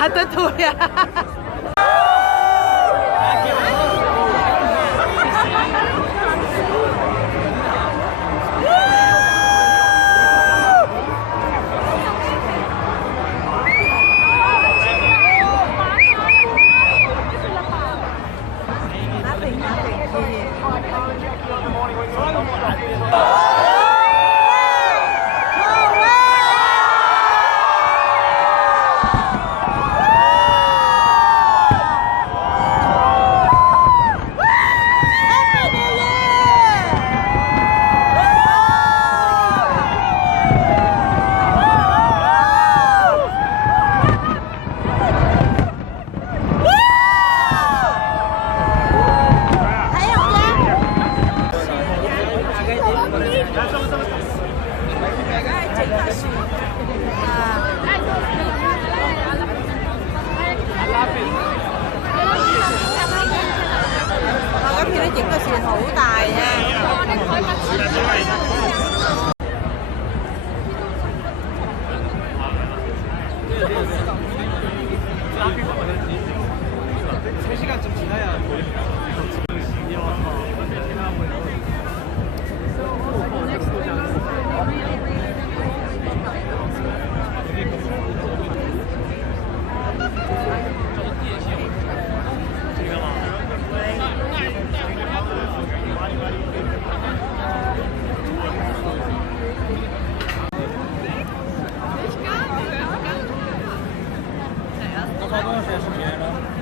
À, tới tôi à. Có khi nó chỉ có xịn hữu tài nha.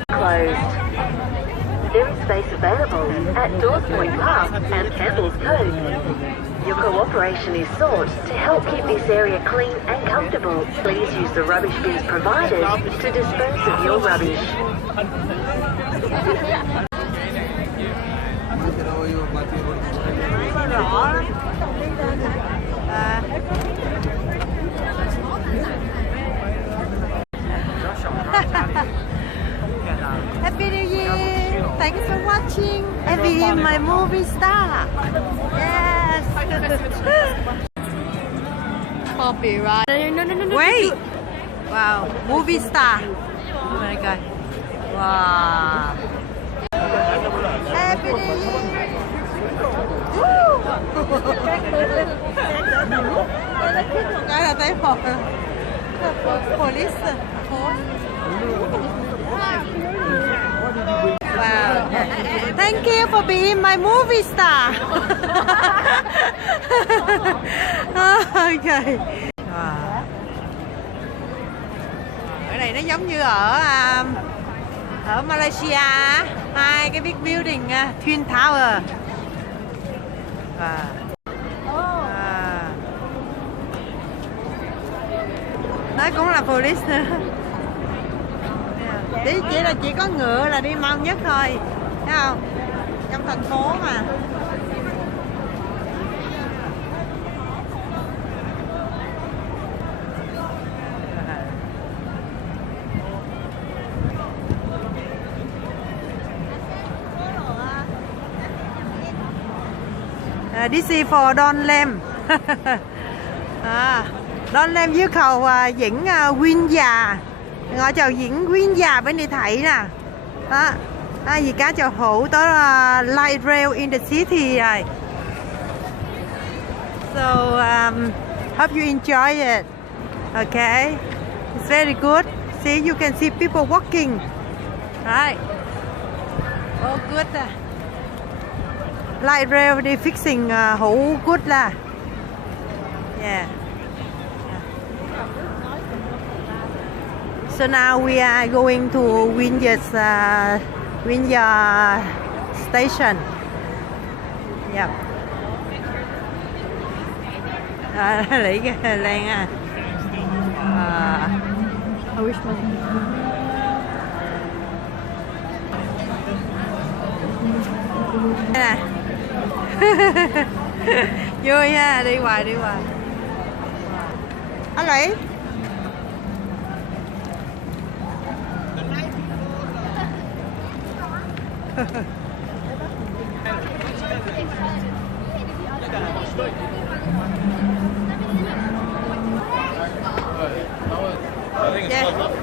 Closed. There is space available at Dawes Point Park and Campbell's Cove. Your cooperation is sought to help keep this area clean and comfortable. Please use the rubbish bins provided to dispose of your rubbish. Happy New Year! Thanks for watching. Happy in my movie star. Yes. Copyright. No. Wait. Wow. Movie star. Oh my god. Wow. Happy New Year. Woo. Cái là tay phổi. Police. Wow. Thank you for being my movie star. Okay. Wow. Ở đây nó giống như ở Malaysia, hai cái big building Twin Tower. Nó cũng là police nữa. Chỉ là chỉ có ngựa là đi mau nhất thôi, thấy không? Trong thành phố mà. This is for Don Lam. Don Lam dưới cầu diễn Win già. Ngồi chào diễn Win già bên đây thấy nè. Đó. Vì cá chào hữu tới light rail in the city rồi. So hope you enjoy it. Okay. It's very good. See, you can see people walking. Right. Oh, good. Light rail they fixing hữu good là. Yeah. So now we are going to Windsor station. Yep. Lấy cái Lan à. I wish my... Nè. Vui ha, đi hoài. Anh Lý.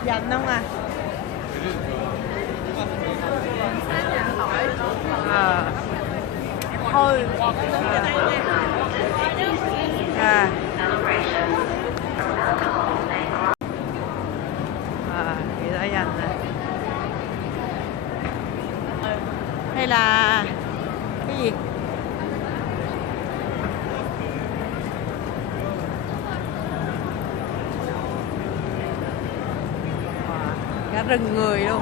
Dạ. dành không à? Thôi chị đã dành nè. Hay là cái gì? Cả rừng người luôn.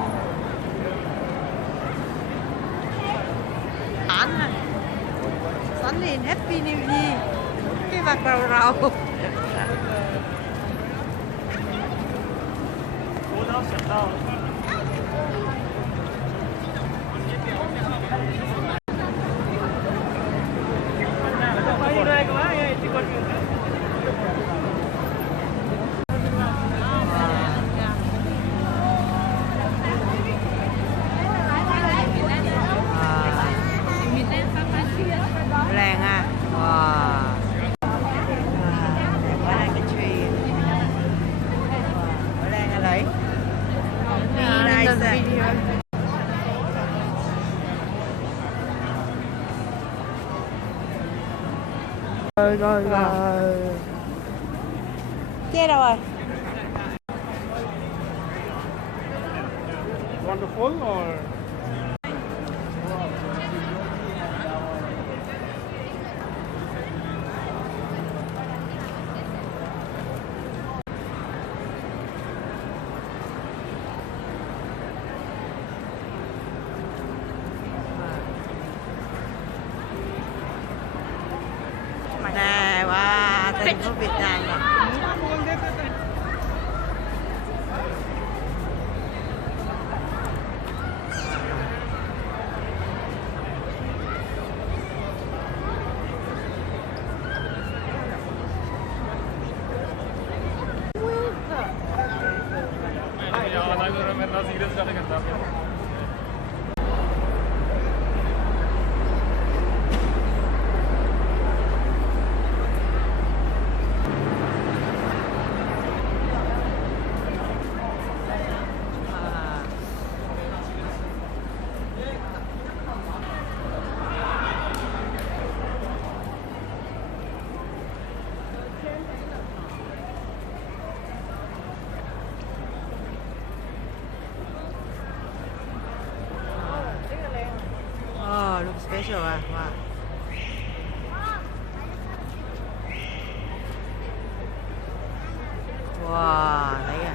Sánh liền Happy New Year. Cái mặt rầu rầu. Làng à. Wow. Đẹp quá cái tree. Làng à lấy. Nice. Rồi. Kia đâu rồi? Wonderful or Nè, wow, tình của Việt Nam rồi. Oh, looks special ah. Wow. Wow, thấy à.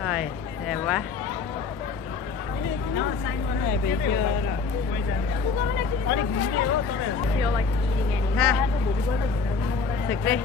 Rồi, đẹp quá. Này bị dơ rồi. Feel like eating any. Ha. Thực đi.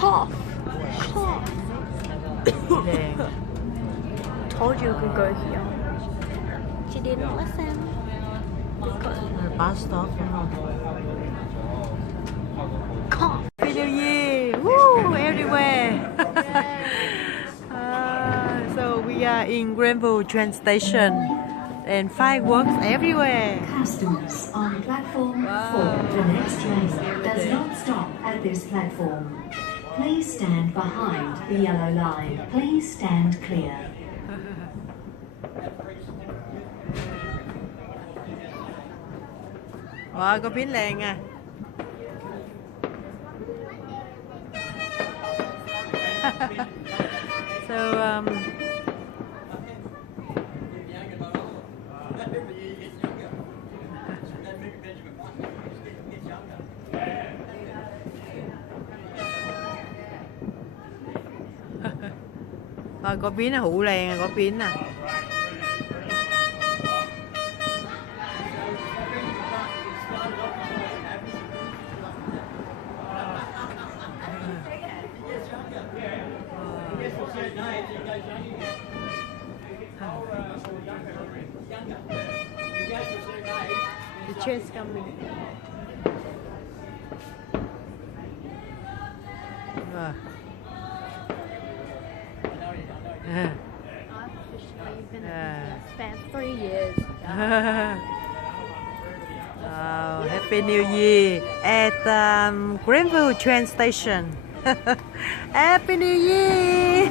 Cough. Cough. Đèn. Told you could go here. She didn't listen. Bus stop phải không? Cough. Happy New Year! Woo! Everywhere! So we are in Granville train station and fireworks everywhere. Customers on platform Wow. 4. The next train does not stop at this platform. Please stand behind the yellow line. Please stand clear. Wow, có biến làng à. So có pin là hụ lèn, có pin nè. The train's coming. Spent 3 years. Happy New Year at Greenville train station. Happy New Year.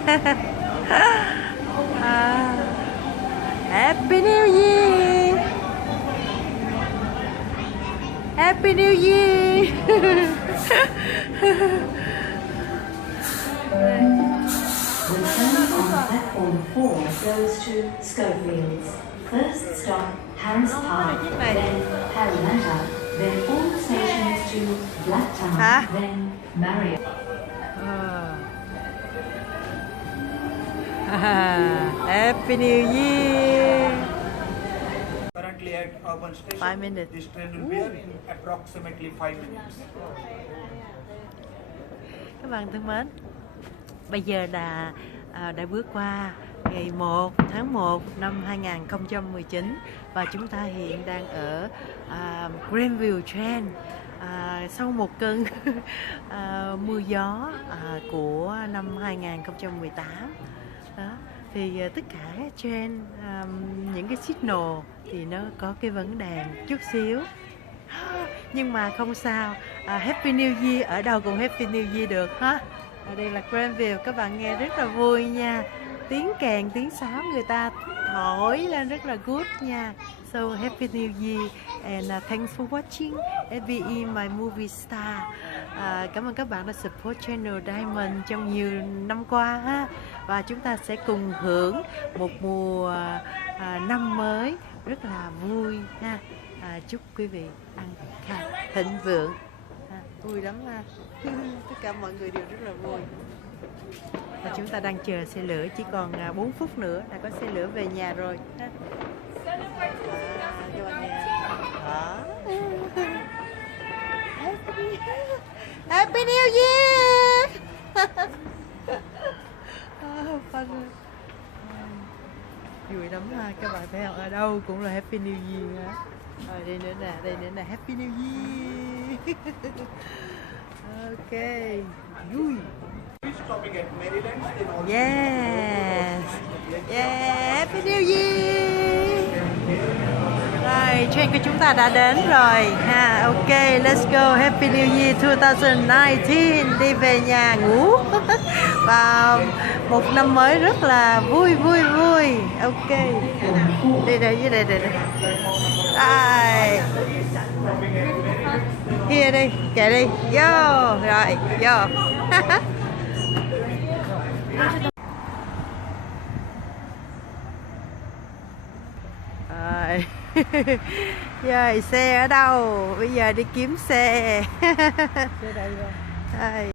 Happy New Year. Happy New Year. Return on platform 4 goes to Schofields. First stop, Harris Park, then Parramatta, then all stations to Blacktown, then Marriott. Happy New Year. Currently at Urban Station. 5 minutes. This train will be here in approximately 5 minutes. Các bạn thân mến, bây giờ đã bước qua ngày 1 tháng 1 năm 2019 và chúng ta hiện đang ở Greenville Train. Sau một cơn mưa gió của năm 2018 đó, thì tất cả các train, những cái signal thì nó có cái vấn đề chút xíu, nhưng mà không sao. Happy New Year, ở đâu cũng Happy New Year được ha. Ở đây là Greenville, các bạn nghe rất là vui nha. Tiếng kèn, tiếng sáo người ta thổi lên rất là good nha. So Happy New Year and thanks for watching FBE My Movie Star. Cảm ơn các bạn đã support channel Diamond trong nhiều năm qua ha. Và chúng ta sẽ cùng hưởng một mùa năm mới rất là vui ha. Chúc quý vị ăn thịnh vượng, vui lắm ha. Tất cả mọi người đều rất là vui. Và chúng ta đang chờ xe lửa, chỉ còn 4 phút nữa là có xe lửa về nhà rồi ha. Cho bạn nghe. Đó. Happy New Year. Vui lắm ha, các bạn thấy không? Ở đâu cũng là Happy New Year ha. Đây nữa nè, đây nữa nè, Happy New Year. Ok, vui. Yes, yeah, Happy New Year. Rồi, train của chúng ta đã đến rồi ha. Ok, let's go. Happy New Year 2019. Đi về nhà ngủ. Và một năm mới rất là vui. Ok. Đi đây, dưới đây. Đây. Kia đi, kệ đi. Vô, rồi, vô. Rồi xe ở đâu? Bây giờ đi kiếm xe. Xe đây rồi.